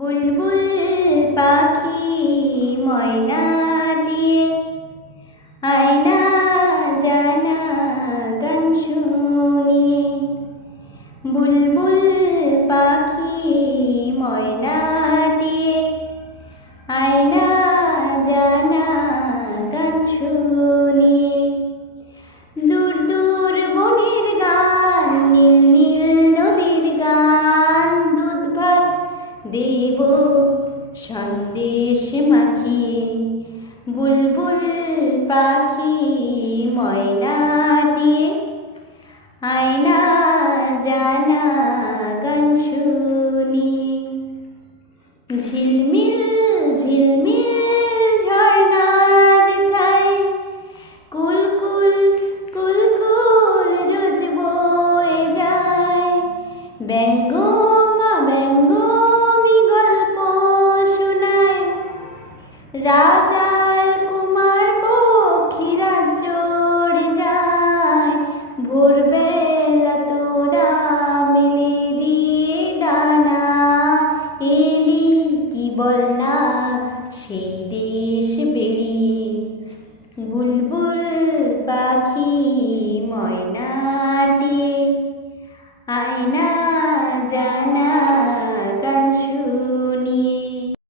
বুলবুল পাখি ময়না দিয়ে আয়না জানা গান শুনিয়ে। বুলবুল দেব সন্দেশ মাখিয়ে বুলবুল পাখি ময়নাটিয়ে আয়না জানা গান শুনিয়ে ঝিলমিল ঝিলমিল ঝর্ণা কুল কুল যায়। ব্যঙ্গ মা ব্যঙ্গমি রাজার কুমার পক্ষীরা চড়ে যায়। ভোরবেলা তোরা মিলে দিয়ে ডানা এলি, কি বল না সেই দেশ বেরি বুলবুল পাখি ময়নাটি আয়না জানা